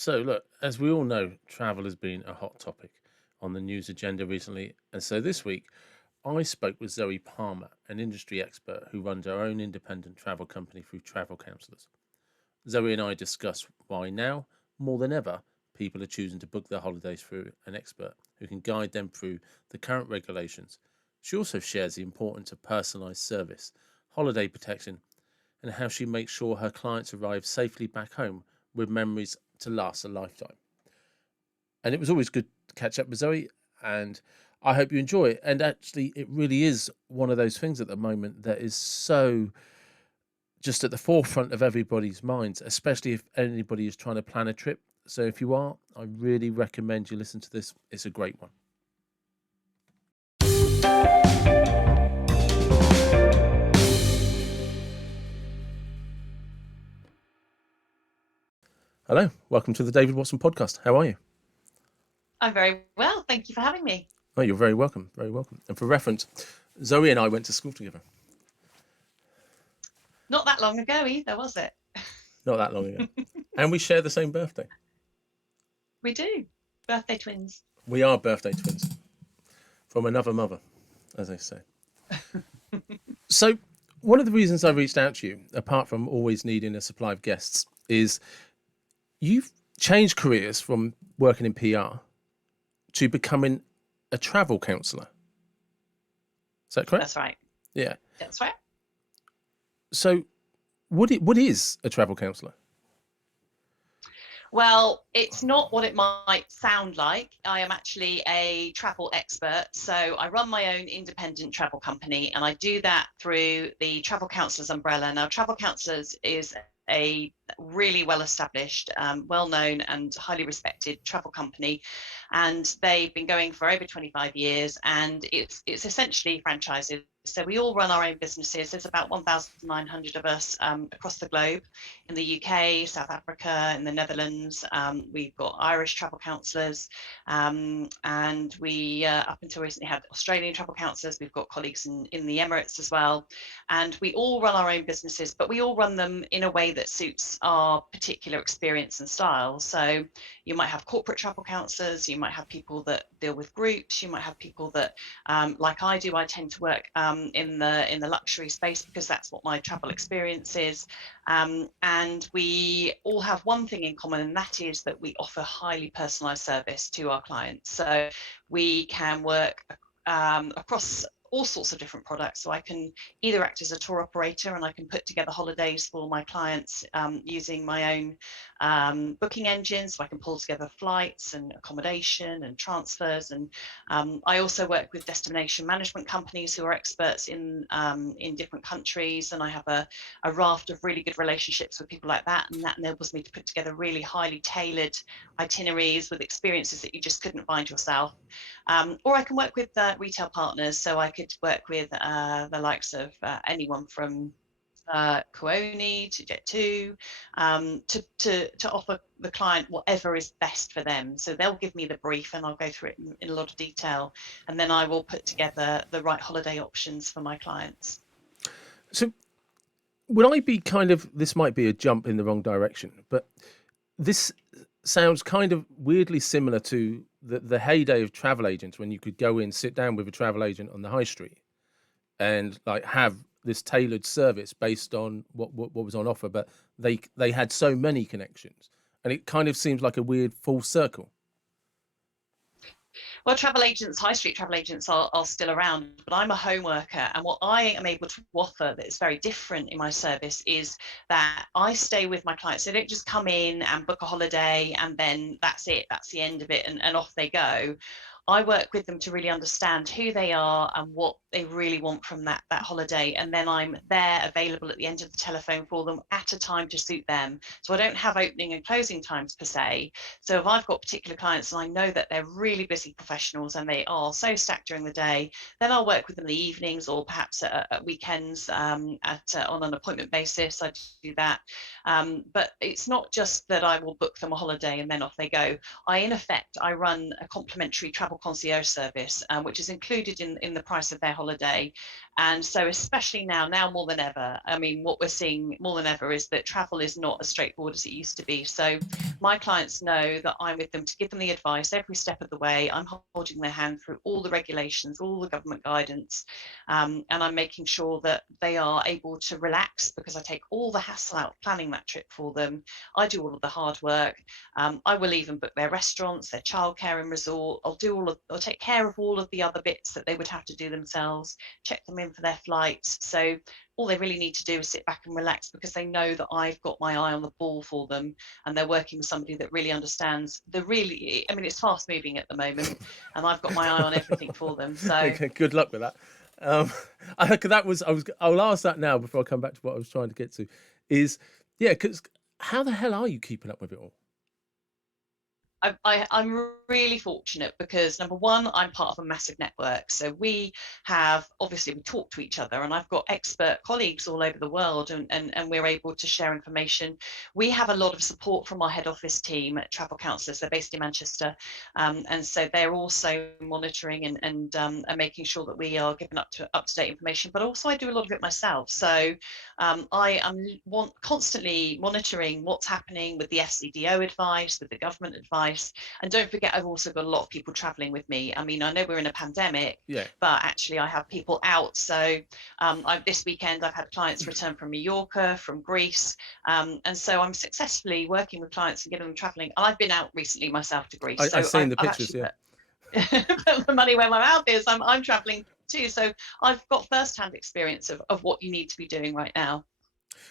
So, look, as we all know, travel has been a hot topic on the news agenda recently. And so this week, I spoke with Zoe Palmer, an industry expert who runs her own independent travel company through Travel Counsellors. Zoe and I discuss why now, more than ever, people are choosing to book their holidays through an expert who can guide them through the current regulations. She also shares the importance of personalised service, holiday protection, and how she makes sure her clients arrive safely back home with memories to last a lifetime. And it was always good to catch up with Zoe, and I hope you enjoy it. And actually, it really is one of those things at the moment that is so just at the forefront of everybody's minds, especially if anybody is trying to plan a trip. So if you are, I really recommend you listen to this. It's a great one. Hello, welcome to the David Watson podcast. How are you? I'm very well. Thank you for having me. Oh, you're very welcome. Very welcome. And for reference, Zoe and I went to school together. Not that long ago either, was it? Not that long ago. And we share the same birthday. We do. Birthday twins. We are birthday twins from another mother, as they say. So, one of the reasons I reached out to you, apart from always needing a supply of guests, is you've changed careers from working in PR to becoming a travel counsellor. Is that correct? That's right. Yeah. That's right. So, what is a travel counsellor? Well, it's not what it might sound like. I am actually a travel expert. So I run my own independent travel company, and I do that through the Travel Counsellors umbrella. Now, Travel Counsellors is a really well-established, well-known and highly respected travel company, and they've been going for over 25 years, and it's essentially franchises. So we all run our own businesses. There's about 1,900 of us across the globe, in the UK, South Africa, in the Netherlands. We've got Irish travel counsellors, and we, up until recently, had Australian travel counsellors. We've got colleagues in the Emirates as well. And we all run our own businesses, but we all run them in a way that suits our particular experience and style. So you might have corporate travel counsellors, you might have people that deal with groups, you might have people that, like I do, I tend to work in the luxury space because that's what my travel experience is. And we all have one thing in common, and that is that we offer highly personalised service to our clients. So we can work across all sorts of different products. So I can either act as a tour operator, and I can put together holidays for my clients using my own booking engine. So I can pull together flights and accommodation and transfers. And I also work with destination management companies who are experts in different countries. And I have a raft of really good relationships with people like that. And that enables me to put together really highly tailored itineraries with experiences that you just couldn't find yourself. Or I can work with retail partners. So I could work with the likes of anyone from Kuoni to Jet2 to offer the client whatever is best for them. So they'll give me the brief, and I'll go through it in a lot of detail, and then I will put together the right holiday options for my clients. So, would I be this might be a jump in the wrong direction, but this sounds kind of weirdly similar to the heyday of travel agents, when you could go in, sit down with a travel agent on the high street and like have this tailored service based on what was on offer, but they had so many connections, and it kind of seems like a weird full circle. Well, travel agents, high street travel agents are still around, but I'm a home worker. And what I am able to offer that is very different in my service is that I stay with my clients. They don't just come in and book a holiday and then that's it, that's the end of it, and off they go. I work with them to really understand who they are and what they really want from that holiday. And then I'm there available at the end of the telephone for them at a time to suit them. So I don't have opening and closing times per se. So if I've got particular clients and I know that they're really busy professionals and they are so stacked during the day, then I'll work with them in the evenings or perhaps at weekends on an appointment basis. I do that. But it's not just that I will book them a holiday and then off they go. In effect, I run a complimentary travel concierge service, which is included in the price of their holiday. And so, especially now more than ever, I mean, what we're seeing more than ever is that travel is not as straightforward as it used to be. So my clients know that I'm with them to give them the advice every step of the way. I'm holding their hand through all the regulations, all the government guidance, and I'm making sure that they are able to relax, because I take all the hassle out of planning that trip for them. I do all of the hard work. I will even book their restaurants, their childcare and resort. I'll take care of all of the other bits that they would have to do themselves, check them in for their flights. So all they really need to do is sit back and relax, because they know that I've got my eye on the ball for them, and they're working with somebody that really understands I mean, it's fast moving at the moment, and I've got my eye on everything for them. So Okay, good luck with that. Um, I'll ask that now before I come back to what I was trying to get to. Is yeah, because how the hell are you keeping up with it all? I'm really fortunate because, number one, I'm part of a massive network. So we talk to each other, and I've got expert colleagues all over the world, and we're able to share information. We have a lot of support from our head office team at Travel Counsellors. They're based in Manchester. And so they're also monitoring and making sure that we are giving up to date information. But also I do a lot of it myself. So I am constantly monitoring what's happening with the FCDO advice, with the government advice. And don't forget, I've also got a lot of people traveling with me. I mean, I know we're in a pandemic, Yeah, but actually I have people out. So this weekend I've had clients return from Mallorca, from Greece. And so I'm successfully working with clients and getting them traveling. And I've been out recently myself to Greece. I've So seen I've the pictures. actually Yeah. put the money where my mouth is. I'm traveling too. So I've got firsthand experience of what you need to be doing right now.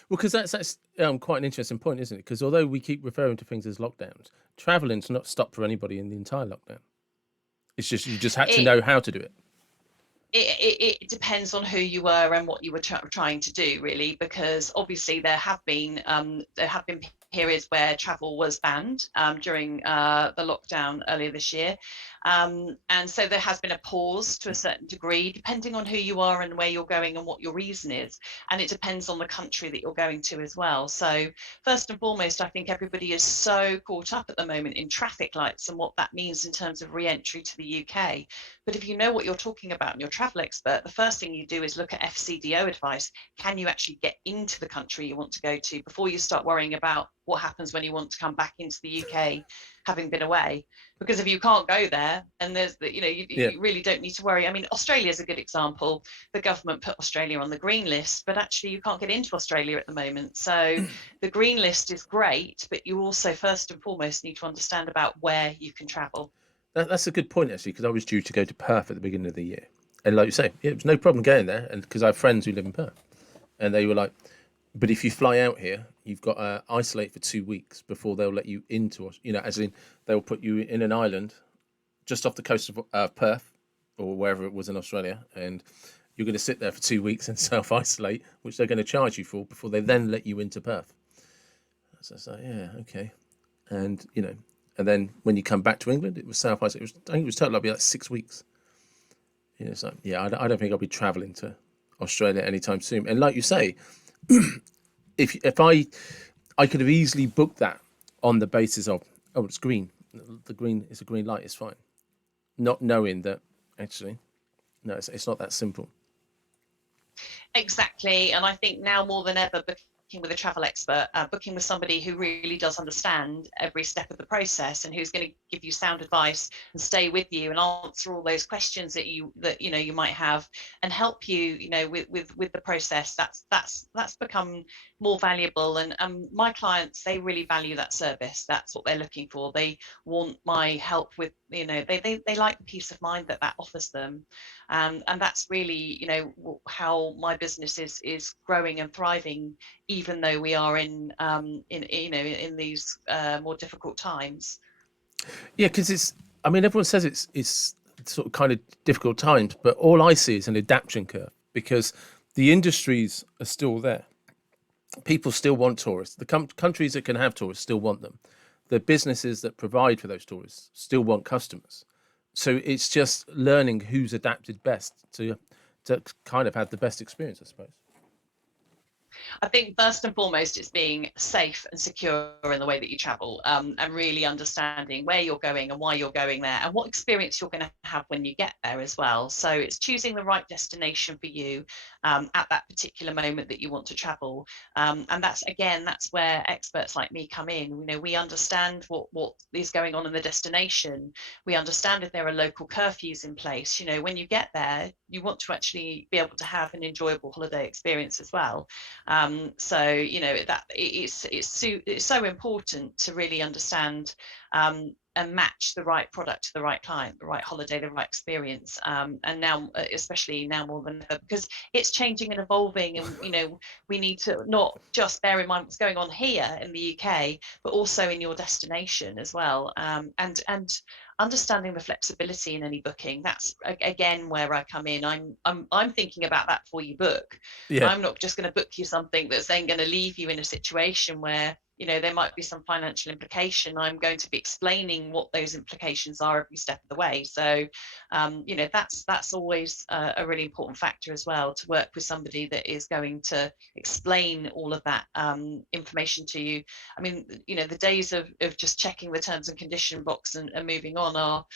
Well, because that's quite an interesting point, isn't it? Because although we keep referring to things as lockdowns, traveling's not stopped for anybody in the entire lockdown. It's just you just had to It know how to do it. it depends on who you were and what you were trying to do, really, because obviously there have been periods where travel was banned during the lockdown earlier this year, and so there has been a pause to a certain degree, depending on who you are and where you're going and what your reason is, and it depends on the country that you're going to as well. So first and foremost, I think everybody is so caught up at the moment in traffic lights and what that means in terms of re-entry to the UK. But if you know what you're talking about and you're a travel expert, the first thing you do is look at FCDO advice. Can you actually get into the country you want to go to before you start worrying about what happens when you want to come back into the UK having been away? Because if you can't go there, and Yeah, you really don't need to worry. I mean, Australia is a good example. The government put Australia on the green list, but actually you can't get into Australia at the moment. So the green list is great, but you also first and foremost need to understand about where you can travel. that's a good point actually. Because I was due to go to Perth at the beginning of the year, and like you say, yeah, it was no problem going there, and because I have friends who live in Perth, and they were like, but if you fly out here, you've got to isolate for 2 weeks before they'll let you into us. As in they'll put you in an island just off the coast of Perth or wherever it was in Australia, and you're going to sit there for 2 weeks and self isolate, which they're going to charge you for before they then let you into Perth. So it's like, yeah, okay, and and then when you come back to England, it was self isolate. I think it was total like 6 weeks. So yeah, I don't think I'll be travelling to Australia anytime soon. And like you say, if I could have easily booked that on the basis of, oh, it's green, the green is a green light, it's fine, not knowing that actually no, it's not that simple. Exactly. And I think now more than ever, booking with a travel expert, booking with somebody who really does understand every step of the process and who's going to give you sound advice and stay with you and answer all those questions that you might have, and help you, with the process. That's become more valuable. And my clients, they really value that service. That's what they're looking for. They want my help with, they like the peace of mind that offers them. And that's really, how my business is growing and thriving, even though we are in these more difficult times. Yeah, because I mean, everyone says it's sort of kind of difficult times, but all I see is an adaptation curve because the industries are still there. People still want tourists. The countries that can have tourists still want them. The businesses that provide for those tourists still want customers. So it's just learning who's adapted best to kind of have the best experience, I suppose. I think first and foremost, it's being safe and secure in the way that you travel, and really understanding where you're going and why you're going there and what experience you're going to have when you get there as well. So it's choosing the right destination for you at that particular moment that you want to travel. And that's where experts like me come in. We understand what is going on in the destination. We understand if there are local curfews in place. When you get there, you want to actually be able to have an enjoyable holiday experience as well. That it's so important to really understand and match the right product to the right client, the right holiday, the right experience. And now, especially now more than ever, because it's changing and evolving, and we need to not just bear in mind what's going on here in the UK, but also in your destination as well. And understanding the flexibility in any booking. That's again where I come in. I'm thinking about that before you book. Yeah. I'm not just going to book you something that's then going to leave you in a situation where there might be some financial implication. I'm going to be explaining what those implications are every step of the way. So that's always a really important factor as well, to work with somebody that is going to explain all of that information to you. I mean, the days of just checking the terms and condition box and moving on are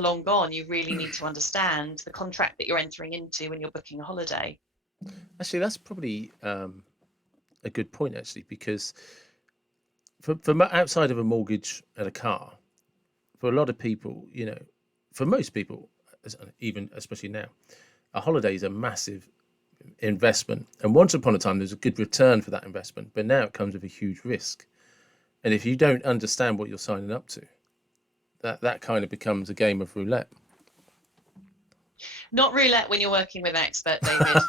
long gone. You really need to understand the contract that you're entering into when you're booking a holiday. Actually, that's probably a good point, actually, because for outside of a mortgage and a car, for a lot of people, for most people, even especially now, a holiday is a massive investment. And once upon a time, there's a good return for that investment, but now it comes with a huge risk. And if you don't understand what you're signing up to, that kind of becomes a game of roulette. Not roulette when you're working with an expert, David.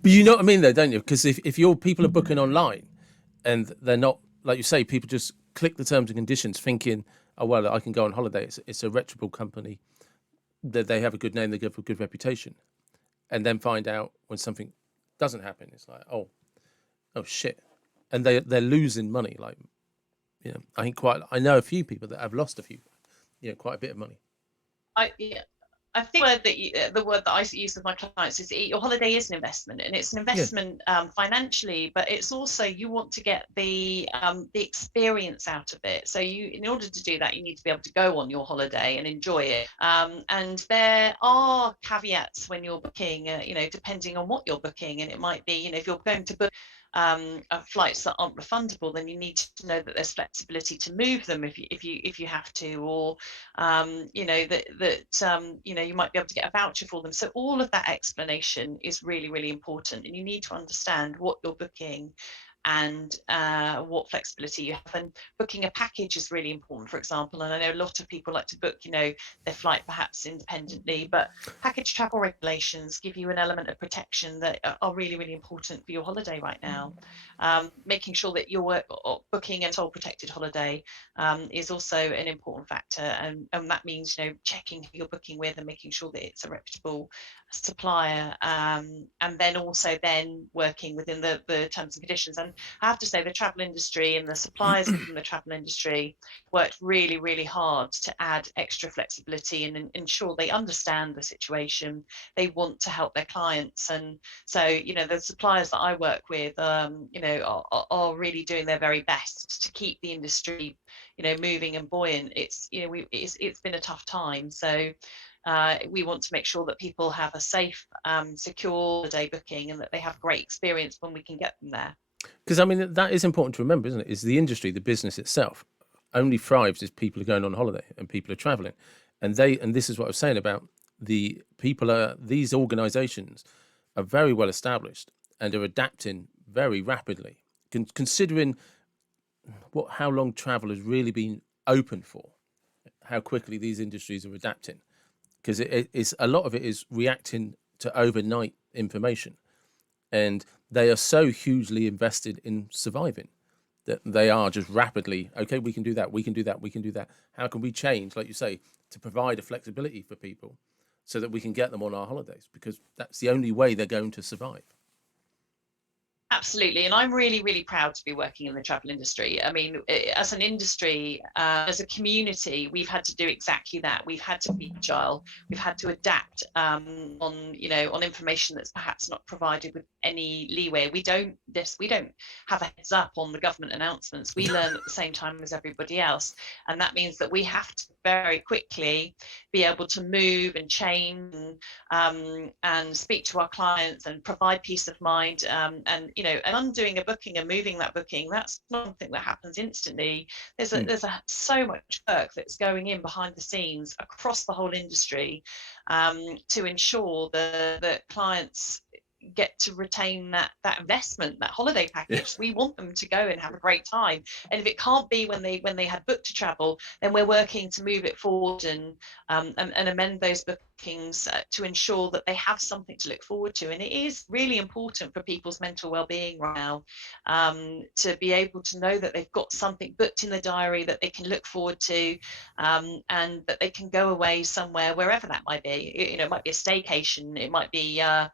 But you know what I mean, though, don't you? Because if your people are booking online and they're not, like you say, people just click the terms and conditions thinking, oh, well, I can go on holiday. It's a reputable company, that they have a good name, they give a good reputation. And then find out when something doesn't happen, it's like, oh shit. And they're losing money. Like, I know a few people that have lost quite a bit of money. Yeah, I think the word that I use with my clients is your holiday is an investment, and it's an Yeah. investment financially, but it's also, you want to get the experience out of it. So in order to do that, you need to be able to go on your holiday and enjoy it. And there are caveats when you're booking, depending on what you're booking, and it might be, if you're going to book flights that aren't refundable, then you need to know that there's flexibility to move them if you have to, or you might be able to get a voucher for them. So all of that explanation is really, really important, and you need to understand what you're booking and what flexibility you have. And booking a package is really important, for example. And I know a lot of people like to book, their flight perhaps independently, but package travel regulations give you an element of protection that are really, really important for your holiday right now. Making sure that you're booking a sole protected holiday is also an important factor, and that means checking who you're booking with and making sure that it's a reputable supplier, and then also working within the terms and conditions. And I have to say, the travel industry and the suppliers within the travel industry worked really, really hard to add extra flexibility and ensure they understand the situation. They want to help their clients, and so the suppliers that I work with are really doing their very best to keep the industry moving and buoyant. It's been a tough time, so we want to make sure that people have a safe, secure holiday booking, and that they have great experience when we can get them there. Because, I mean, that is important to remember, isn't it? Is the industry, the business itself, only thrives if people are going on holiday and people are traveling. And this is what I was saying about these organizations are very well established and are adapting very rapidly, considering how long travel has really been open for, how quickly these industries are adapting. Because a lot of it is reacting to overnight information, and they are so hugely invested in surviving that they are just rapidly, okay, we can do that, we can do that, we can do that. How can we change, like you say, to provide a flexibility for people so that we can get them on our holidays? Because that's the only way they're going to survive. Absolutely. And I'm really, really proud to be working in the travel industry. I mean, as an industry, as a community, we've had to do exactly that. We've had to be agile. We've had to adapt on information that's perhaps not provided with any leeway. We don't have a heads up on the government announcements. We learn at the same time as everybody else. And that means that we have to very quickly be able to move and change and speak to our clients and provide peace of mind. And undoing a booking and moving that booking, that's not something that happens instantly. Mm. There's so much work that's going in behind the scenes across the whole industry to ensure that clients get to retain that investment, that holiday Yeah. package. We want them to go and have a great time, and if it can't be when they had booked to travel, then we're working to move it forward and amend those bookings to ensure that they have something to look forward to. And it is really important for people's mental well-being right now, to be able to know that they've got something booked in the diary that they can look forward to, and that they can go away somewhere, wherever that might be. It might be a staycation, it might be a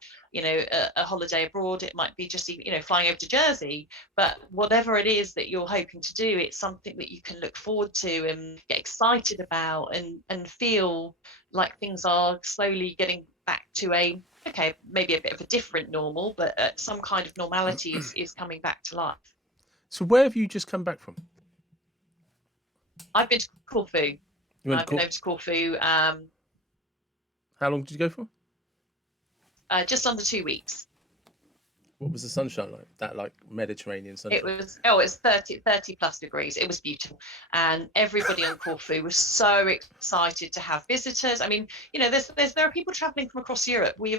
holiday abroad, it might be just flying over to Jersey. But whatever it is that you're hoping to do, it's something that you can look forward to and get excited about, and feel like things are slowly getting back to maybe a bit of a different normal, but some kind of normality is coming back to life. So where have you just come back from? I've been to Corfu. You went to I've been over to Corfu How long did you go for? just under 2 weeks. What was the sunshine like? That like Mediterranean It sunshine. was it's 30 plus degrees. It was beautiful, and everybody on Corfu was so excited to have visitors. I mean, there are people traveling from across Europe. We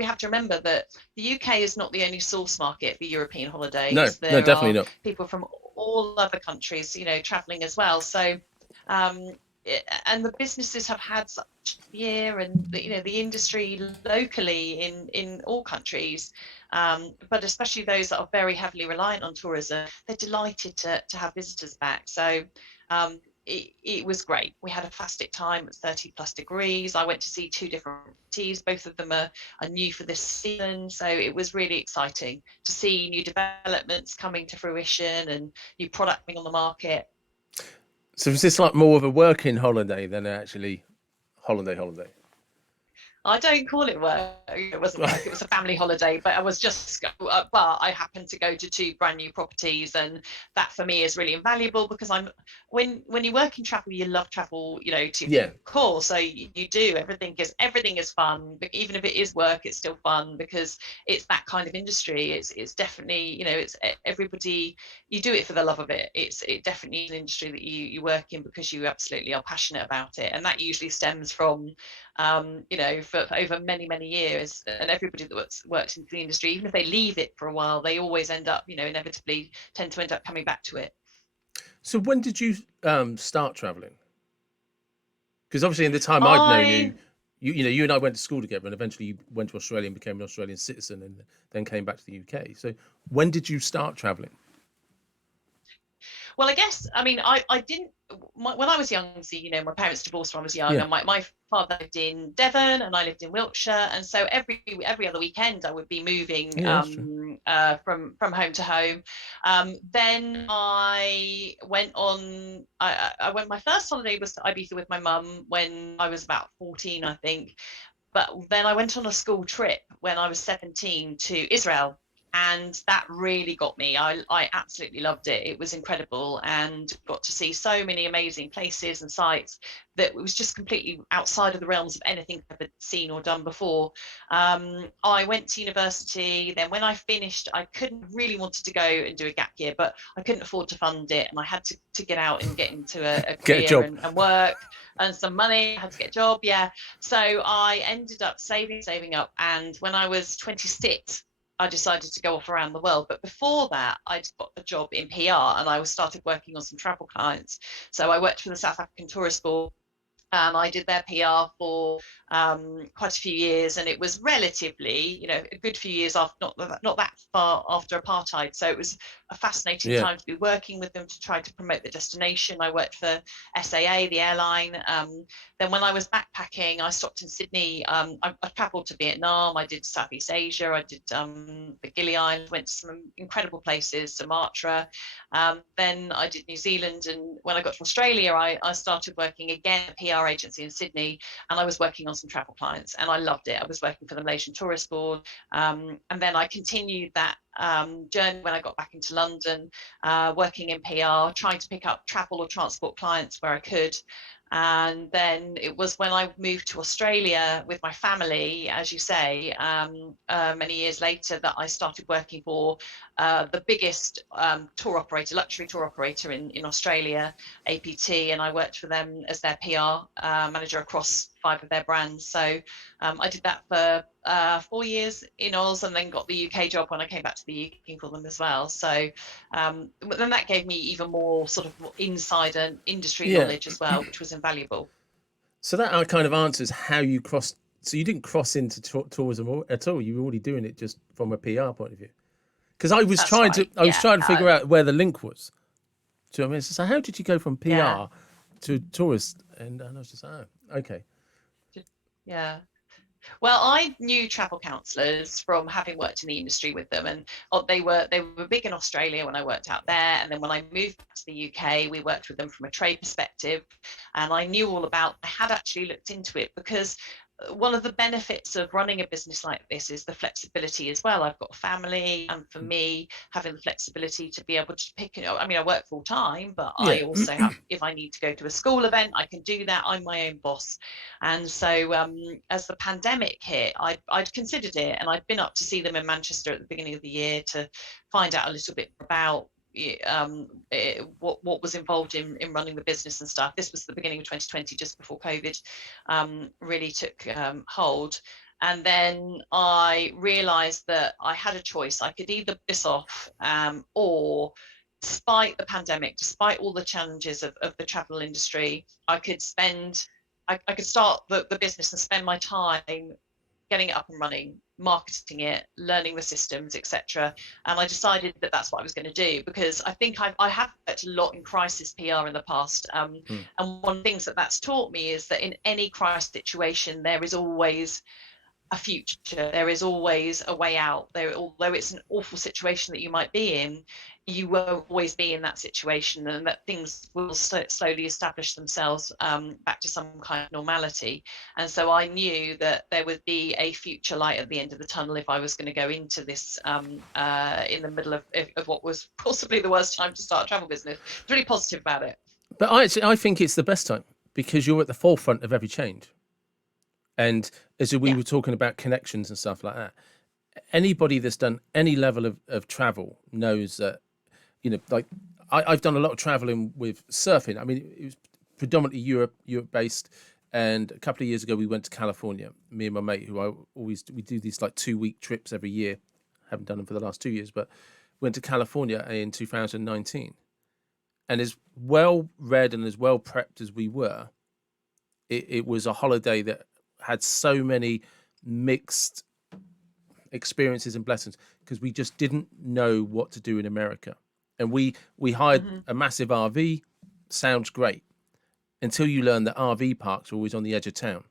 have to remember that the UK is not the only source market for European No, holidays. no, There definitely are not. people from all other countries, traveling as well. So um and the businesses have had such a year, and the industry locally in all countries, but especially those that are very heavily reliant on tourism, they're delighted to have visitors back. So it was great. We had a fantastic time. It's 30 plus degrees. I went to see two different teas. Both of them are new for this season. So it was really exciting to see new developments coming to fruition and new product coming on the market. So was this like more of a working holiday than actually holiday? I don't call it work. It wasn't work. It was a family holiday, but but I happened to go to two brand new properties, and that for me is really invaluable, because when you work in travel, you love travel, to the Yeah. core. So you do everything is fun, but even if it is work, it's still fun, because it's that kind of industry. It's definitely, it's everybody. You do it for the love of it. It definitely is an industry that you work in because you absolutely are passionate about it, and that usually stems from for over many, many years. And everybody that works into the industry, even if they leave it for a while, they always end up, inevitably tend to end up coming back to it. So when did you start traveling? Because obviously in the time I've known you, I you and I went to school together, and eventually you went to Australia and became an Australian citizen, and then came back to the UK. So when did you start traveling? Well, I guess, I mean, I didn't, when I was young, see, my parents divorced when I was young, Yeah, and my father lived in Devon and I lived in Wiltshire. And so every other weekend I would be moving yeah, that's true. from home to home. Then I went, my first holiday was to Ibiza with my mum when I was about 14, I think. But then I went on a school trip when I was 17 to Israel. And that really got me. I absolutely loved it. It was incredible, and got to see so many amazing places and sites that was just completely outside of the realms of anything I've ever seen or done before. I went to university. Then when I finished, I couldn't really wanted to go and do a gap year, but I couldn't afford to fund it. And I had to get out and get into a Get a career job. and work and some money. I had to get a job. Yeah. So I ended up saving up. And when I was 26, I decided to go off around the world. But before that, I'd got a job in PR, and I started working on some travel clients. So I worked for the South African Tourist Board, and I did their PR for quite a few years, and it was relatively, a good few years after, not that far after apartheid. So it was a fascinating Yeah. time to be working with them to try to promote the destination. I worked for SAA, the airline. Then when I was backpacking, I stopped in Sydney. I travelled to Vietnam. I did Southeast Asia. I did the Gili Islands. Went to some incredible places, Sumatra. Then I did New Zealand, and when I got to Australia, I started working again at a PR agency in Sydney, and I was working on some travel clients, and I loved it. I was working for the Malaysian Tourist Board, and then I continued that journey when I got back into London, working in PR, trying to pick up travel or transport clients where I could. And then it was when I moved to Australia with my family, as you say, many years later, that I started working for the biggest tour operator, luxury tour operator in Australia, APT, and I worked for them as their PR manager across 5 of their brands. So I did that for 4 years in Oz, and then got the UK job when I came back to the UK for them as well. So then that gave me even more sort of insider industry Yeah. knowledge as well, which was invaluable. So that kind of answers how you crossed. So you didn't cross into tourism at all. You were already doing it just from a PR point of view. Because That's right. I was Yeah. trying to figure out where the link was. Do you know what I mean? So how did you go from Yeah. PR to tourist? And I was just like, oh, okay. Yeah. Well, I knew travel counsellors from having worked in the industry with them, and they were big in Australia when I worked out there, and then when I moved back to the UK, we worked with them from a trade perspective, and I knew all about. I had actually looked into it because one of the benefits of running a business like this is the flexibility as well. I've got a family, and for me, having the flexibility to be able to pick, I mean, I work full time, but Yeah. I also have, if I need to go to a school event, I can do that. I'm my own boss. And so as the pandemic hit, I'd considered it, and I'd been up to see them in Manchester at the beginning of the year to find out a little bit about what was involved in running the business and stuff. This was the beginning of 2020, just before COVID really took hold. And then I realized that I had a choice. I could either this off or, despite the pandemic, despite all the challenges of the travel industry, I could start the business and spend my time getting it up and running, marketing it, learning the systems, etc. And I decided that that's what I was going to do, because I think I have worked a lot in crisis PR in the past. Mm. And one of the things that's taught me is that in any crisis situation, there is always a future. There is always a way out. Although it's an awful situation that you might be in, you won't always be in that situation, and that things will slowly establish themselves back to some kind of normality. And so I knew that there would be a future light at the end of the tunnel if I was going to go into this in the middle of what was possibly the worst time to start a travel business. I was really positive about it. But I think it's the best time because you're at the forefront of every change. And as we Yeah. were talking about connections and stuff like that, anybody that's done any level of travel knows that, like I've done a lot of traveling with surfing. I mean, it was predominantly Europe based. And a couple of years ago, we went to California, me and my mate, we do these like 2-week trips every year. Haven't done them for the last 2 years, but went to California in 2019. And as well read and as well prepped as we were, it was a holiday that had so many mixed experiences and blessings because we just didn't know what to do in America. And we hired Mm-hmm. a massive RV. Sounds great until you learn that RV parks are always on the edge of town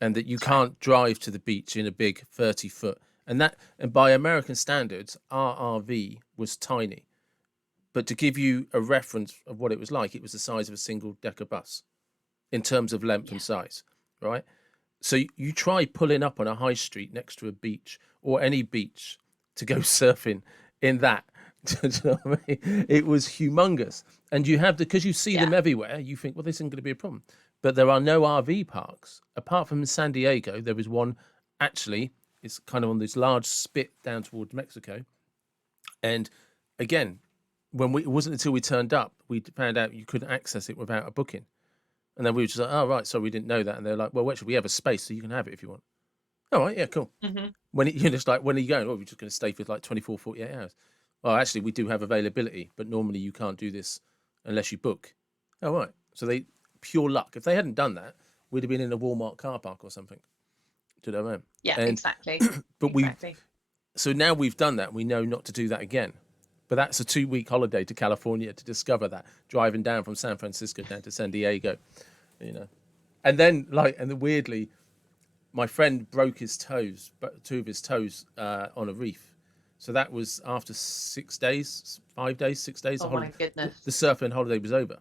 and that you That's right. can't drive to the beach in a big 30-foot. And by American standards, our RV was tiny. But to give you a reference of what it was like, it was the size of a single decker bus in terms of length Yeah. and size, right? So you try pulling up on a high street next to a beach or any beach to go surfing in that. Do you know what I mean? It was humongous. And because you see Yeah. them everywhere, you think, well, this isn't going to be a problem. But there are no RV parks. Apart from San Diego, there is one, actually, it's kind of on this large spit down towards Mexico. And again, it wasn't until we turned up, we found out you couldn't access it without a booking. And then we were just like, oh, right, so we didn't know that. And they're like, well, actually, we have a space, so you can have it if you want. All right, yeah, cool. Mm-hmm. You're just like, when are you going? Oh, we're just going to stay for like 24, 48 hours. Well, actually, we do have availability, but normally you can't do this unless you book. Oh, right. So pure luck. If they hadn't done that, we'd have been in a Walmart car park or something. Do you know what I mean? Yeah, And exactly. but Exactly. so now we've done that. We know not to do that again. But that's a 2-week holiday to California to discover that, driving down from San Francisco down to San Diego, you know. And then weirdly, my friend broke his toes, but 2 of his toes on a reef. So that was after 6 days, 5 days, 6 days. Oh my The goodness. surfing holiday was over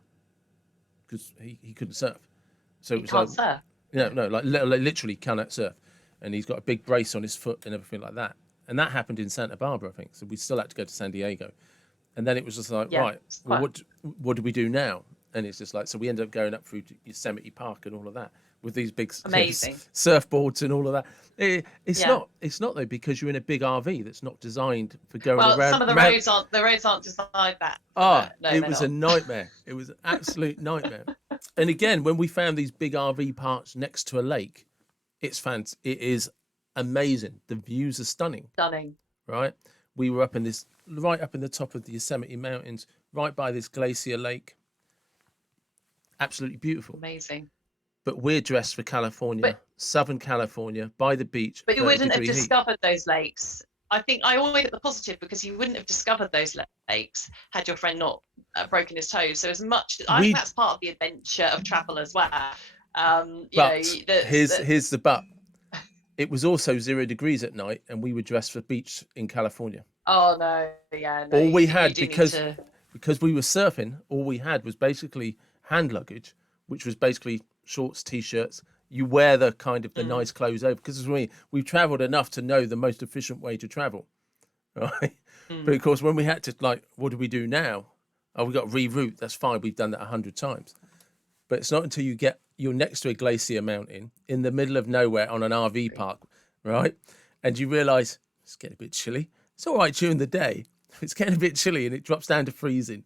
because he couldn't surf. So it You was like, can't surf. no, Yeah. no, like literally cannot surf, and he's got a big brace on his foot and everything like that. And that happened in Santa Barbara, I think. So we still had to go to San Diego, and then it was just like, Yeah. right, It's well, quite what do we do now? And it's just like, so we ended up going up through to Yosemite Park and all of that with these big amazing. surfboards and all of that. It's Yeah. not though, because you're in a big RV that's not designed for going Well, some around. of the roads aren't designed that. Ah, No, it they're was not. a nightmare. It was an absolute nightmare. And again, when we found these big RV parks next to a lake, it's fantastic. It is amazing. The views are stunning, Stunning. right? We were right up in the top of the Yosemite Mountains, right by this glacier lake. Absolutely beautiful. Amazing. But we're dressed for California, But Southern California, by the beach, but you 30 wouldn't have degree heat. discovered those lakes. I think I always get the positive, because you wouldn't have discovered those lakes had your friend not broken his toes. So I think We, that's part of the adventure of travel as well. but here's the but. It was also 0 degrees at night, and we were dressed for beach in California. oh no, yeah, no, All we you had, do need to. because we were surfing, all we had was basically hand luggage, which was basically shorts, t-shirts. You wear the kind of the nice clothes over, because we've traveled enough to know the most efficient way to travel, right? But of course, when we had to, like, what do we do now? Oh, we got to reroute. That's fine. We've done that 100 times. But it's not until you're next to a glacier mountain in the middle of nowhere on an RV park, right? And you realise it's getting a bit chilly. It's all right during the day. It's getting a bit chilly and it drops down to freezing.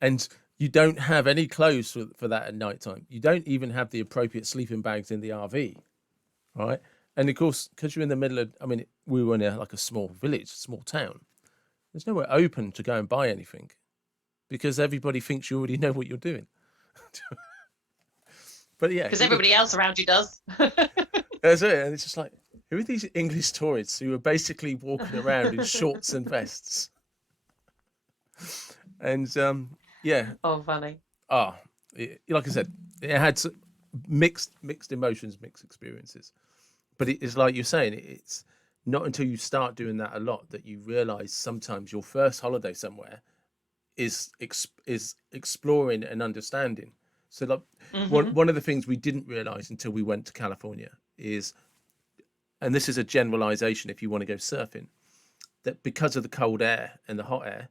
And you don't have any clothes for that at night time. You don't even have the appropriate sleeping bags in the RV, right? And of course, because you're in the middle of, I mean, we were in like a small village, small town. There's nowhere open to go and buy anything because everybody thinks you already know what you're doing. But yeah, Because everybody else around you does. that's it. And it's just like, who are these English tourists who are basically walking around in shorts and vests? And yeah, Oh, funny. like I said, it had mixed emotions, mixed experiences. But it's like you're saying, it's not until you start doing that a lot that you realise sometimes your first holiday somewhere is exploring and understanding. So like one of the things we didn't realise until we went to California is, and this is a generalisation if you want to go surfing, that because of the cold air and the hot air,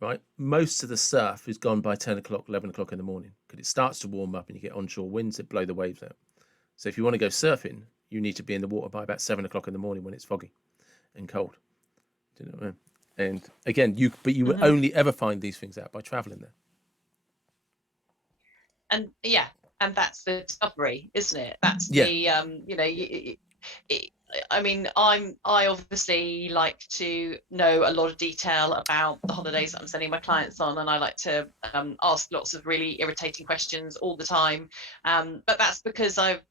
right, most of the surf is gone by 10 o'clock, 11 o'clock in the morning, because it starts to warm up and you get onshore winds that blow the waves out. So if you want to go surfing, you need to be in the water by about 7 o'clock in the morning when it's foggy and cold. Do you know what I mean? And again, you will only ever find these things out by traveling there. And yeah, and that's the discovery, isn't it? That's Yeah. the I mean, I obviously like to know a lot of detail about the holidays that I'm sending my clients on, and I like to ask lots of really irritating questions all the time. But that's because I've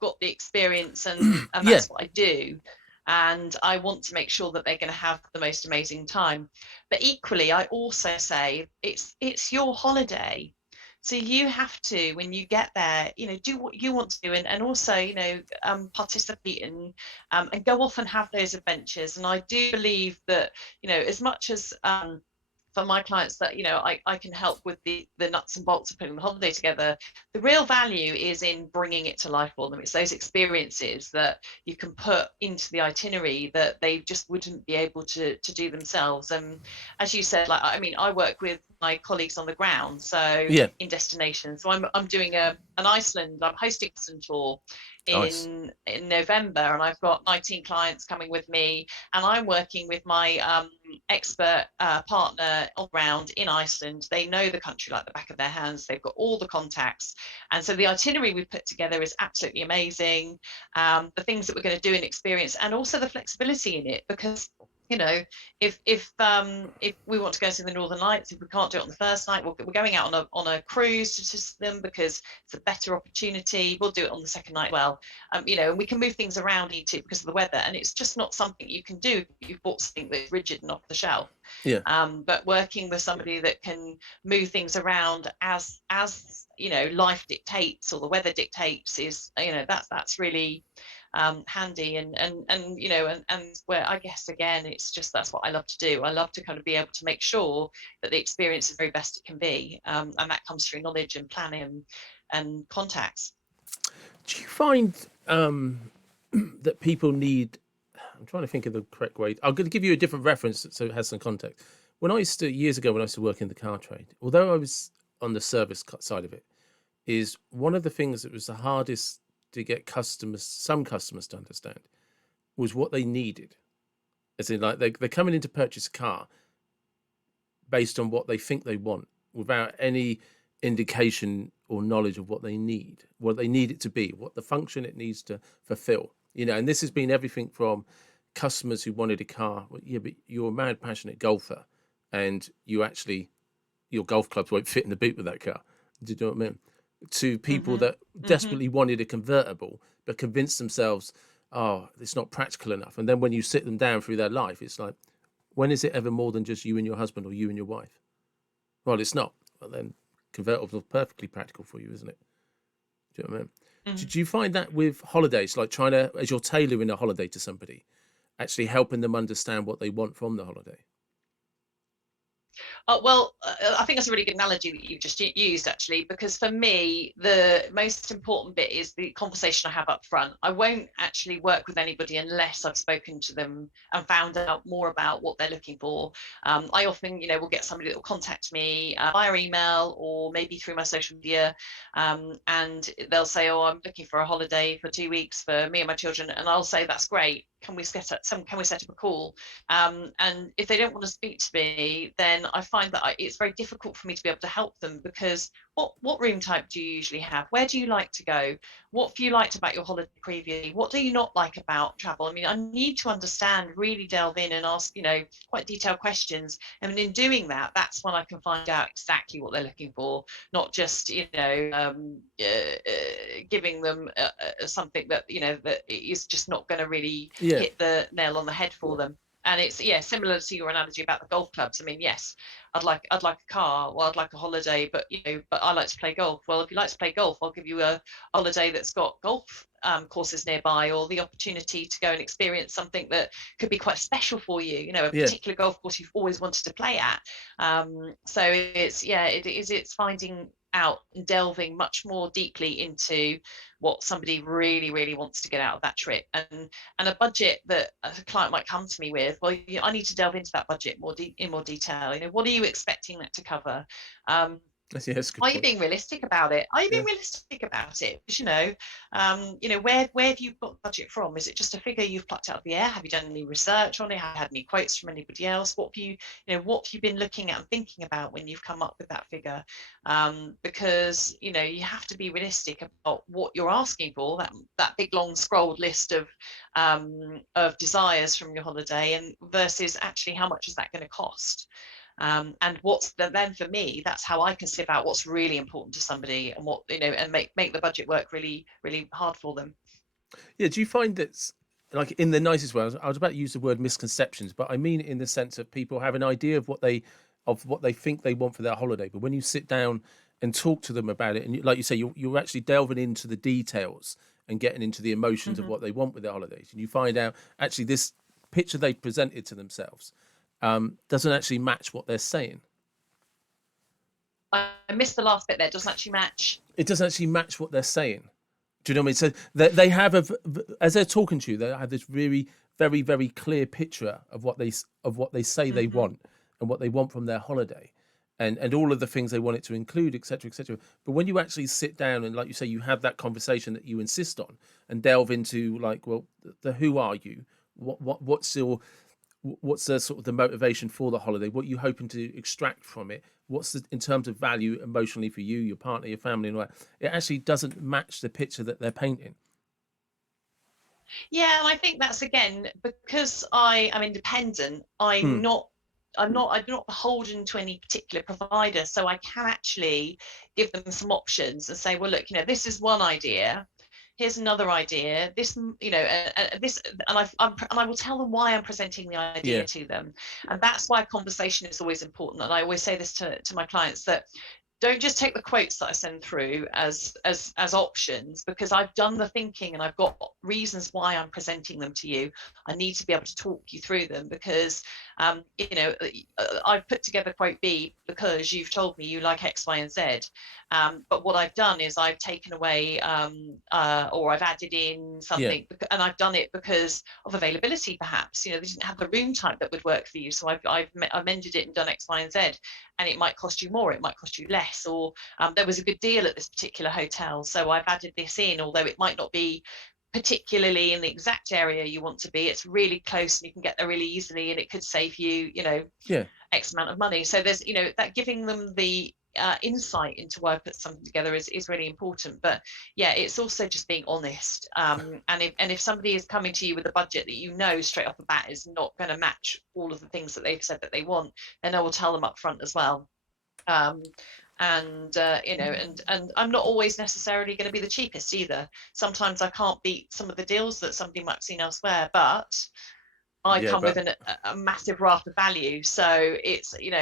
got the experience, and that's what I do. And I want to make sure that they're going to have the most amazing time. But equally, I also say it's your holiday. So you have to, when you get there, do what you want to do, and also, participate and go off and have those adventures. And I do believe that, as much as for my clients that, I can help with the nuts and bolts of putting the holiday together, the real value is in bringing it to life for them. It's those experiences that you can put into the itinerary that they just wouldn't be able to do themselves. And as you said, like, I mean, I work with my colleagues on the ground, so in destinations. So I'm doing I'm hosting Iceland tour in November, and I've got 19 clients coming with me, and I'm working with my expert partner on ground in Iceland. They know the country like the back of their hands. They've got all the contacts, and so the itinerary we've put together is absolutely amazing. The things that we're going to do and experience, and also the flexibility in it, because You know, if we want to go to the Northern Lights, if we can't do it on the first night, we're going out on a cruise to them because it's a better opportunity. We'll do it on the second night. Well, and we can move things around too because of the weather, and it's just not something you can do if you've bought something that's rigid and off the shelf. Yeah. But working with somebody that can move things around as life dictates or the weather dictates is that's really handy, and where I guess again it's just that's what I love to do. I love to kind of be able to make sure that the experience is very best it can be, and that comes through knowledge and planning and contacts. Do you find that people need? I'm trying to think of the correct way. I'm going to give you a different reference so it has some context. When I used to years ago, when I used to work in the car trade, although I was on the service side of it, is one of the things that was the hardest to get some customers to understand was what they needed. As in, like they're coming in to purchase a car based on what they think they want, without any indication or knowledge of what they need it to be, what the function it needs to fulfill. And this has been everything from customers who wanted a car. Well, yeah, but you're a mad, passionate golfer, and your golf clubs won't fit in the boot with that car. Do you know what I mean? To people Mm-hmm. that Mm-hmm. desperately wanted a convertible, but convinced themselves, oh, it's not practical enough. And then when you sit them down through their life, it's like, when is it ever more than just you and your husband or you and your wife? Well, it's not. Well, then convertibles are perfectly practical for you, isn't it? Do you know what I mean? Mm-hmm. Did you find that with holidays, like trying to, as you're tailoring a holiday to somebody, actually helping them understand what they want from the holiday? Well, I think that's a really good analogy that you've just used, actually, because for me, the most important bit is the conversation I have up front. I won't actually work with anybody unless I've spoken to them and found out more about what they're looking for. I often, will get somebody that will contact me via email or maybe through my social media, and they'll say, "Oh, I'm looking for a holiday for 2 weeks for me and my children," and I'll say, "That's great. Can we set up a call?" And if they don't want to speak to me, then I find that it's very difficult for me to be able to help them, because what room type do you usually have? Where do you like to go? What have you liked about your holiday previously? What do you not like about travel? I mean, I need to understand, really delve in and ask, quite detailed questions. And in doing that, that's when I can find out exactly what they're looking for, not just, giving them something that, that is just not going to really Yeah. hit the nail on the head for them. And it's similar to your analogy about the golf clubs. I mean, yes, I'd like a car, well, I'd like a holiday, but but I like to play golf. Well, if you like to play golf, I'll give you a holiday that's got golf courses nearby, or the opportunity to go and experience something that could be quite special for you, a Yeah. particular golf course you've always wanted to play at. So it's finding out and delving much more deeply into what somebody really, really wants to get out of that trip, and a budget that a client might come to me with. Well, I need to delve into that budget in more detail. What are you expecting that to cover? That's a good Are you point. being realistic about it? Are you Yeah. being realistic about it? Because, where have you got the budget from? Is it just a figure you've plucked out of the air? Have you done any research on it? Have you had any quotes from anybody else? What have you been looking at and thinking about when you've come up with that figure? Because you have to be realistic about what you're asking for. That big long scrolled list of desires from your holiday, and versus actually how much is that going to cost? And then for me, that's how I can sift out what's really important to somebody, and and make the budget work really, really hard for them. Yeah. Do you find that, like, in the nicest way? I was about to use the word misconceptions, but I mean in the sense of people have an idea of what they think they want for their holiday, but when you sit down and talk to them about it, and like you say, you're actually delving into the details and getting into the emotions of Mm-hmm. what they want with their holidays, and you find out actually this picture they presented to themselves doesn't actually match what they're saying. I missed the last bit there. It doesn't actually match. It doesn't actually match what they're saying. Do you know what I mean? So they have as they're talking to you, they have this really very, very clear picture of what they say they Mm-hmm. want and what they want from their holiday, and all of the things they want it to include, etc., etc. But when you actually sit down and, like you say, you have that conversation that you insist on and delve into, like, well, the who are you? What's the sort of the motivation for the holiday? What are you hoping to extract from it? What's in terms of value emotionally for you, your partner, your family, and all that? It actually doesn't match the picture that they're painting. Yeah, and I think that's again because I am independent. I'm Mm, not. I'm not beholden to any particular provider, so I can actually give them some options and say, well, look, this is one idea. Here's another idea. This, this, and I will tell them why I'm presenting the idea yeah, to them, and that's why conversation is always important. And I always say this to my clients that don't just take the quotes that I send through as options, because I've done the thinking and I've got reasons why I'm presenting them to you. I need to be able to talk you through them because I've put together quote B because you've told me you like X, Y, and Z. But what I've done is I've taken away or I've added in yeah, something, and I've done it because of availability. Perhaps they didn't have the room type that would work for you, so I've amended it and done X, Y, and Z, and it might cost you more, it might cost you less, or there was a good deal at this particular hotel, so I've added this in, although it might not be particularly in the exact area you want to be. It's really close and you can get there really easily, and it could save you, yeah, X amount of money. So there's, that giving them the insight into why I put something together is really important. But yeah, it's also just being honest. And if somebody is coming to you with a budget that straight off the bat is not going to match all of the things that they've said that they want, then I will tell them up front as well. Um, and I'm not always necessarily going to be the cheapest either. Sometimes I can't beat some of the deals that somebody might have seen elsewhere, but I yeah, come with but a massive raft of value. So it's, and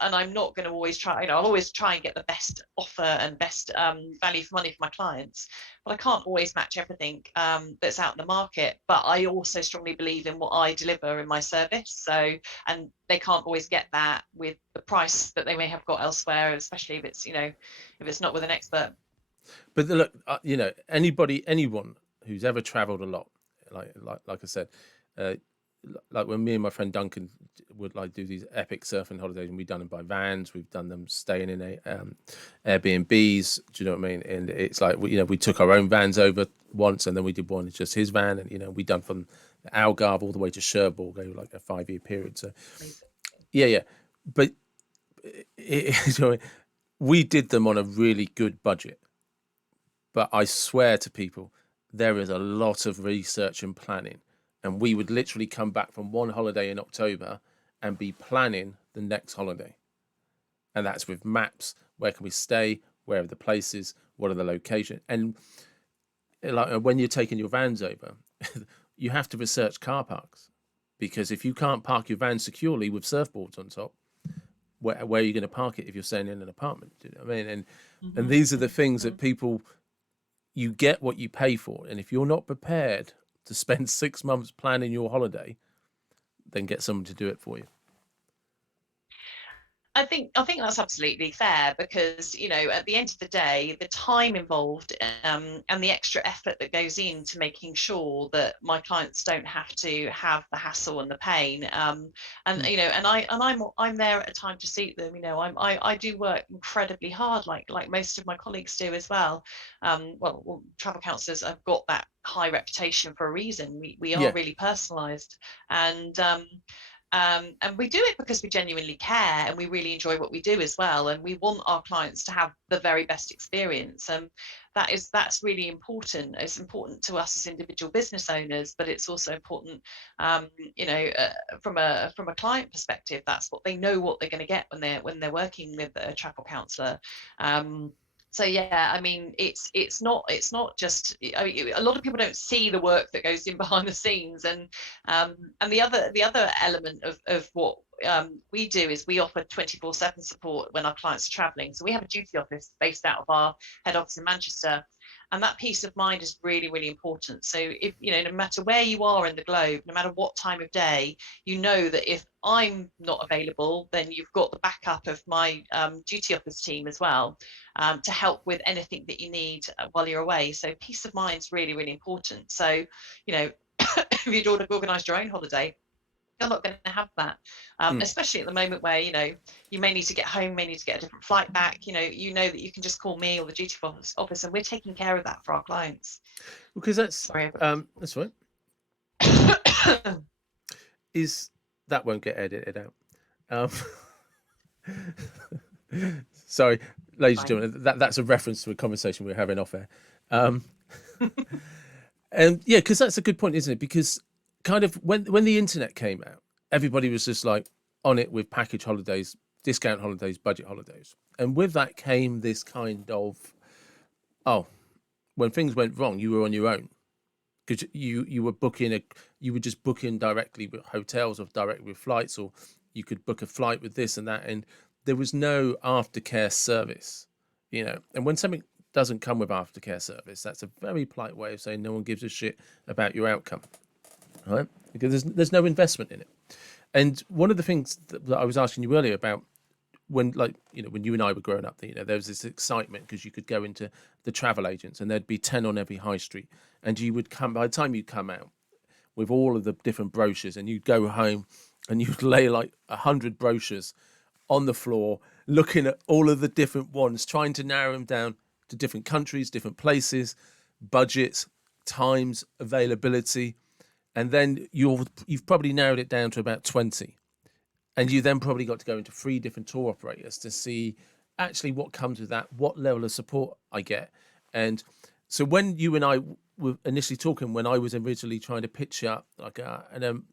I'm not going to always try, I'll always try and get the best offer and best value for money for my clients, but I can't always match everything that's out in the market. But I also strongly believe in what I deliver in my service. So, and they can't always get that with the price that they may have got elsewhere, especially if it's not with an expert. look, anyone who's ever travelled a lot, like I said, uh, like when me and my friend Duncan would like do these epic surfing holidays, and we've done them by vans, we've done them staying in Airbnbs. Do you know what I mean? And it's like we took our own vans over once, and then we did one just his van, and we done from Algarve all the way to Cherbourg over like a 5-year period. So Amazing. yeah, yeah, but we did them on a really good budget. But I swear to people, there is a lot of research and planning. And we would literally come back from one holiday in October and be planning the next holiday. And that's with maps. Where can we stay? Where are the places? What are the locations? And like when you're taking your vans over, you have to research car parks, because if you can't park your van securely with surfboards on top, where are you going to park it if you're staying in an apartment? Do you know what I mean? And Mm-hmm, these are the things mm-hmm. that people, you get what you pay for. And if you're not prepared to spend 6 months planning your holiday, then get someone to do it for you. I think that's absolutely fair because at the end of the day, the time involved and the extra effort that goes into making sure that my clients don't have to have the hassle and the pain, and Mm. I'm there at a time to suit them. I do work incredibly hard, like most of my colleagues do as well. Well, travel counsellors have got that high reputation for a reason. We are Yeah, really personalised, and and we do it because we genuinely care and we really enjoy what we do as well, and we want our clients to have the very best experience. And that's really important. It's important to us as individual business owners, but it's also important, um, from a client perspective. That's what they know what they're going to get when they're working with a travel counsellor. So yeah, I mean, it's not just. I mean, a lot of people don't see the work that goes in behind the scenes, and the other element of what we do is we offer 24/7 support when our clients are traveling. So we have a duty office based out of our head office in Manchester, and that peace of mind is really, really important. So if no matter where you are in the globe, no matter what time of day, you know that if I'm not available, then you've got the backup of my duty office team as well, to help with anything that you need while you're away. So peace of mind is really, really important. So if you'd organised your own holiday, you're not going to have that, mm. especially at the moment where you may need to get home, may need to get a different flight back. You know that you can just call me or the duty office, and we're taking care of that for our clients. Because Sorry. that's right. Is that won't get edited out. Sorry, ladies and Fine. gentlemen, that's a reference to a conversation we were having off air. Um, And yeah, because that's a good point, isn't it? Because kind of when the internet came out, everybody was just like on it with package holidays, discount holidays, budget holidays, and with that came this kind of, oh, when things went wrong, you were on your own because you were you were just booking directly with hotels or directly with flights, or you could book a flight with this and that, and there was no aftercare service, And when something doesn't come with aftercare service, that's a very polite way of saying no one gives a shit about your outcome, right? Because there's no investment in it. And one of the things that I was asking you earlier about when, like, when you and I were growing up, there was this excitement because you could go into the travel agents and there'd be 10 on every high street, and you would come, by the time you'd come out with all of the different brochures, and you'd go home and you'd lay like 100 brochures on the floor, looking at all of the different ones, trying to narrow them down to different countries, different places, budgets, times, availability, and then you've probably narrowed it down to about 20. And you then probably got to go into 3 different tour operators to see actually what comes with that, what level of support I get. And so when you and I were initially talking, when I was originally trying to pitch up like an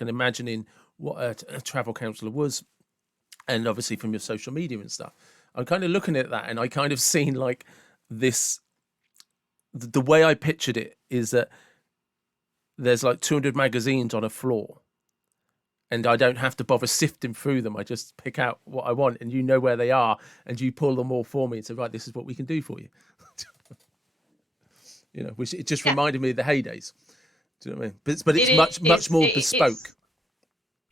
imagining what a travel counsellor was, and obviously from your social media and stuff, I'm kind of looking at that, and I kind of seen like this. The way I pictured it is that there's like 200 magazines on a floor, and I don't have to bother sifting through them. I just pick out what I want, and you know where they are, and you pull them all for me and say, right, this is what we can do for you. Which it just Yeah, reminded me of the heydays. Do you know what I mean? But it's it much is. more bespoke.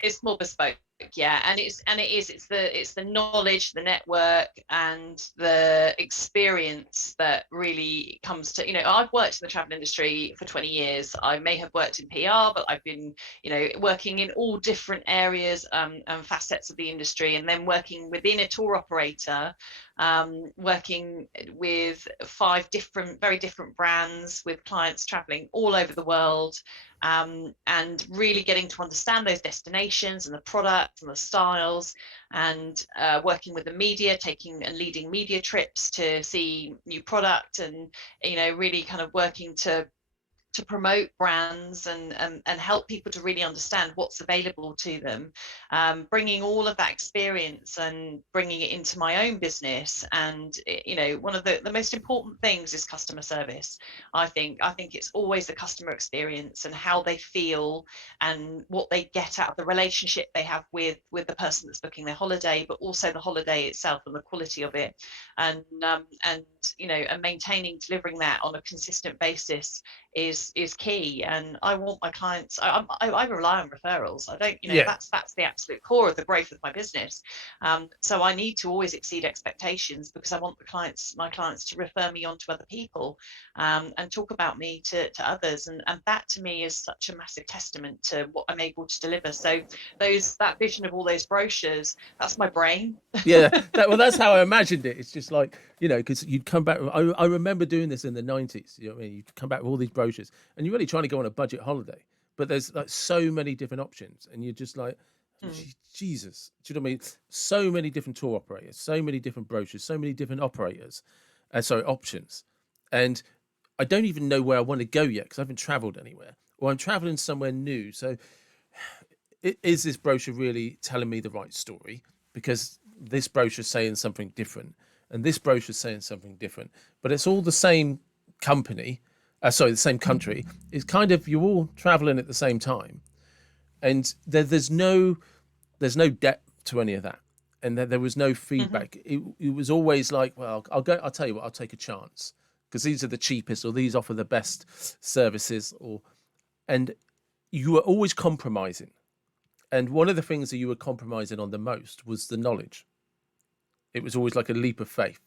It's more bespoke, yeah, and it's the knowledge, the network, and the experience that really comes to, I've worked in the travel industry for 20 years. I may have worked in PR, but I've been, working in all different areas and facets of the industry, and then working within a tour operator, working with 5 very different brands with clients traveling all over the world, and really getting to understand those destinations and the products and the styles, and working with the media, taking and leading media trips to see new product, and really kind of working to promote brands and help people to really understand what's available to them, bringing all of that experience and bringing it into my own business. And one of the most important things is customer service. I think it's always the customer experience and how they feel and what they get out of the relationship they have with the person that's booking their holiday, but also the holiday itself and the quality of it, and and maintaining, delivering that on a consistent basis is key. And I want my clients, I rely on referrals. I don't, Yeah, that's the absolute core of the growth of my business. So I need to always exceed expectations, because I want my clients to refer me on to other people, and talk about me to others, and that to me is such a massive testament to what I'm able to deliver. So that vision of all those brochures, that's my brain. yeah. That's how I imagined it. It's just like, because you'd come back. I remember doing this in the 90s. You know what I mean? You'd come back with all these brochures, and you're really trying to go on a budget holiday, but there's like so many different options, and you're just like, Mm. Jesus. Do you know what I mean? So many different tour operators, so many different brochures, so many different operators, sorry, options, and I don't even know where I want to go yet because I haven't travelled anywhere, or I'm travelling somewhere new. So is this brochure really telling me the right story? Because this brochure is saying something different, and this brochure is saying something different, but it's all the same company. Sorry, the same country. It's kind of, you're all traveling at the same time, and there's no depth to any of that, and there was no Hmm. feedback. It was always like, well, I'll go. I'll tell you what, I'll take a chance because these are the cheapest, or these offer the best services, and you were always compromising. And one of the things that you were compromising on the most was the knowledge. It was always like a leap of faith.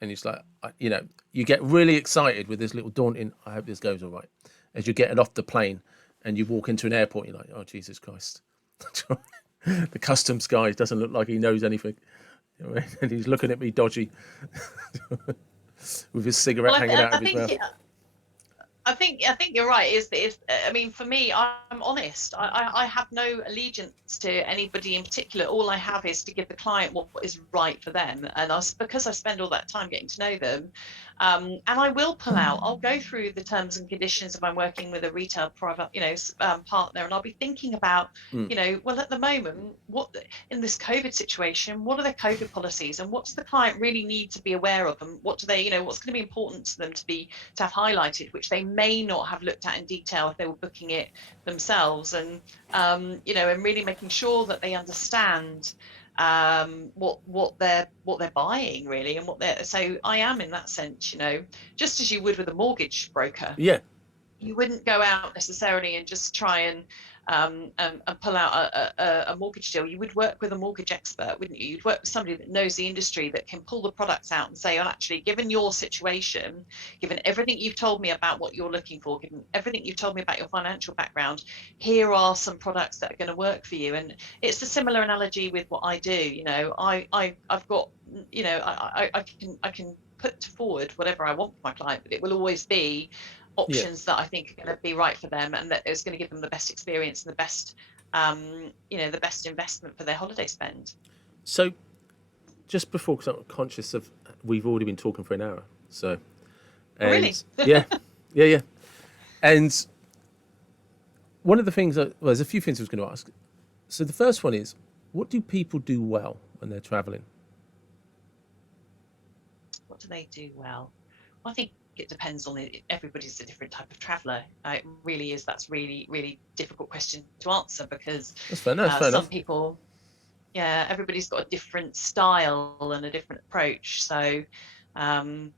And it's like, you get really excited with this little daunting, I hope this goes all right, as you're getting off the plane and you walk into an airport, you're like, oh, Jesus Christ. The customs guy doesn't look like he knows anything. You know what I mean? And he's looking at me dodgy with his cigarette Well, hanging out I of his think mouth. I think you're right. I mean, for me, I'm honest. I have no allegiance to anybody in particular. All I have is to give the client what is right for them. And because I spend all that time getting to know them, and I will pull out. I'll go through the terms and conditions if I'm working with a retail private, partner, and I'll be thinking about, Mm. well, at the moment, what in this COVID situation, what are their COVID policies, and what's the client really need to be aware of, and what do they, what's going to be important to them to have highlighted, which they may not have looked at in detail if they were booking it themselves, and really making sure that they understand what they're buying really, and so I am in that sense, just as you would with a mortgage broker. Yeah. You wouldn't go out necessarily and just try and pull out a mortgage deal. You would work with a mortgage expert, wouldn't you? You'd work with somebody that knows the industry, that can pull the products out and say, well, actually, given your situation, given everything you've told me about what you're looking for, given everything you've told me about your financial background, here are some products that are going to work for you. And it's a similar analogy with what I do. I've got, I can put forward whatever I want for my client, but it will always be Yeah. options that I think are going to be right for them, and that it's going to give them the best experience and the best investment for their holiday spend. So just before, because I'm conscious of we've already been talking for an hour. So, Oh, really? and yeah, yeah, yeah. And one of the things, there's a few things I was going to ask. So the first one is, what do people do well when they're traveling? What do they do well? I think it depends on it. Everybody's a different type of traveller. It really is. That's really, really difficult question to answer, because That's fair. No, that's fair some enough. people, yeah, everybody's got a different style and a different approach. So um,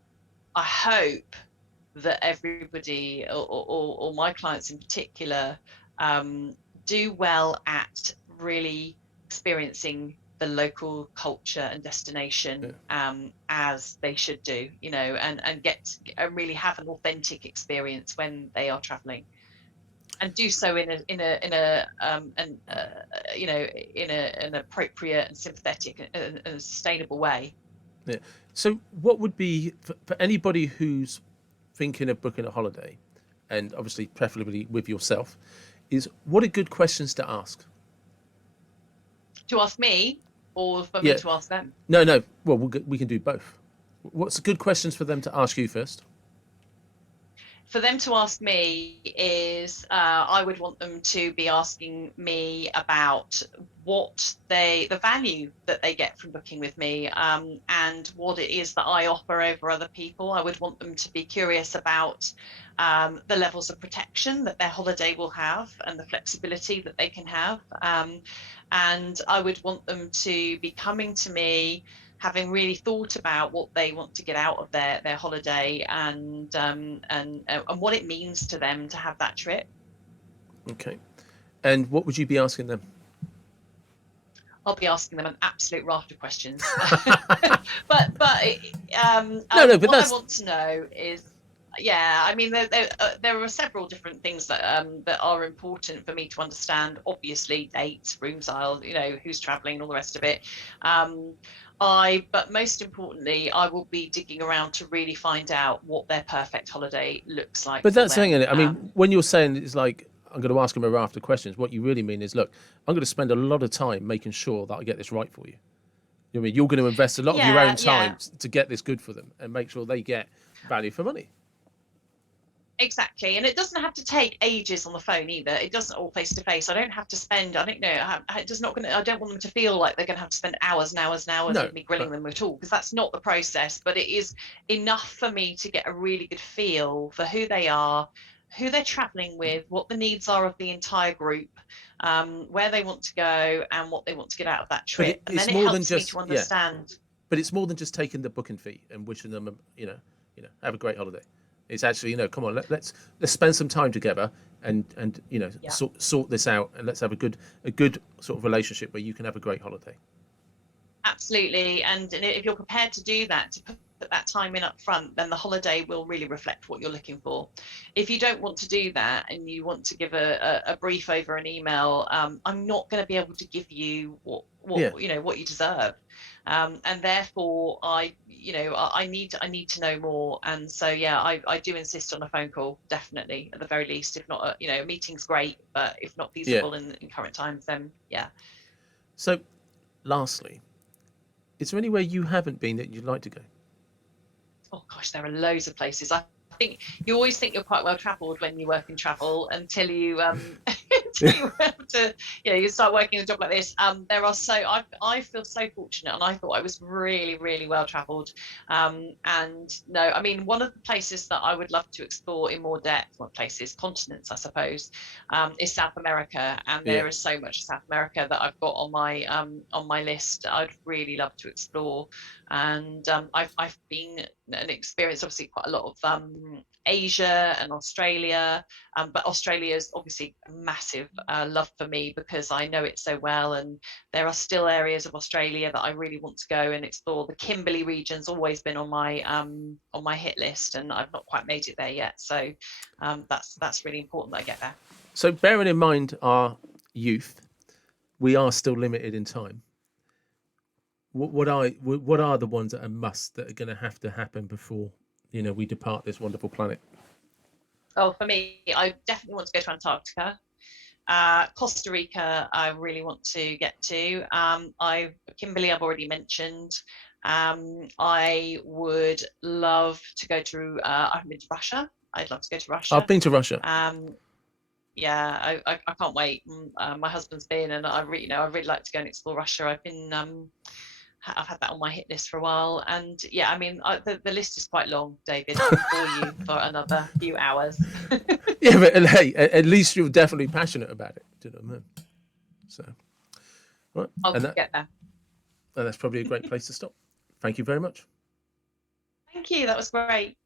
I hope that everybody, or my clients in particular, do well at really experiencing the local culture and Yeah. destination, as they should do, and really have an authentic experience when they are traveling, and do so in an appropriate and sympathetic and sustainable way. Yeah. So what would be for anybody who's thinking of booking a holiday, and obviously preferably with yourself, is what are good questions to ask? To ask me, or for me Yeah. to ask them? No, no. Well, we can do both. What's good questions for them to ask you first? For them to ask me is, I would want them to be asking me about the value that they get from booking with me, and what it is that I offer over other people. I would want them to be curious about the levels of protection that their holiday will have, and the flexibility that they can have. And I would want them to be coming to me having really thought about what they want to get out of their holiday, and what it means to them to have that trip. Okay. And what would you be asking them? I'll be asking them an absolute raft of questions, but No, no, but what I that's want to know is, yeah, I mean, there are several different things that are important for me to understand. Obviously, dates, room style, who's traveling, and all the rest of it. Um, but most importantly, I will be digging around to really find out what their perfect holiday looks like but for that's saying them. it. I mean, when you're saying it's like I'm going to ask them a raft of questions, what you really mean is, look, I'm going to spend a lot of time making sure that I get this right for you. You know what I mean? You're going to invest a lot of your own Yeah, yeah. time to get this good for them and make sure they get value for money. Exactly, and it doesn't have to take ages on the phone either. It doesn't all face to face. I don't have to spend. I don't know. It does not going. I don't want them to feel like they're going to have to spend hours and hours and hours No, with me grilling no. them at all, because that's not the process. But it is enough for me to get a really good feel for who they are, who they're traveling with, what the needs are of the entire group, where they want to go, and what they want to get out of that But trip. And it's then it more than helps me just to yeah. understand. But it's more than just taking the booking fee and wishing them, have a great holiday. It's actually, come on, let's spend some time together and Yeah. sort this out, and let's have a good sort of relationship where you can have a great holiday. Absolutely. And if you're prepared to do that, to put that time in up front, then the holiday will really reflect what you're looking for. If you don't want to do that, and you want to give a brief over an email, I'm not going to be able to give you what Yeah, what you deserve. and therefore I need to know more. And so yeah, I do insist on a phone call, definitely, at the very least. If not, a meeting's great, but if not Yeah. feasible in current times, then yeah. So, lastly, is there anywhere you haven't been that you'd like to go? Oh gosh, there are loads of places. I think you always think you're quite well travelled when you work in travel until you until you have to, you start working a job like this. There are I feel so fortunate, and I thought I was really, really well travelled. And no, I mean, one of the places that I would love to explore in more depth, what places, continents, I suppose, is South America. And Yeah. there is so much South America that I've got on my list. I'd really love to explore. And I've been and experienced obviously quite a lot of Asia and Australia, but Australia is obviously a massive love for me because I know it so well, and there are still areas of Australia that I really want to go and explore. The Kimberley region's always been on my hit list, and I've not quite made it there yet. So that's really important that I get there. So, bearing in mind our youth, we are still limited in time. What are the ones that are must that are going to have to happen before we depart this wonderful planet? Oh, for me, I definitely want to go to Antarctica. Costa Rica, I really want to get to. Kimberley, I've already mentioned. I would love to go to. I haven't been to Russia. I'd love to go to I've Russia. been to Russia. Yeah, I can't wait. My husband's been, and I really like to go and explore Russia. I've had that on my hit list for a while, and yeah, I mean, the list is quite long, David. I could bore you for another few hours. Yeah, but hey, at least you're definitely passionate about it. Do you know what I mean? So, right, I'll and get there. that's probably a great place to stop. Thank you very much. Thank you. That was great.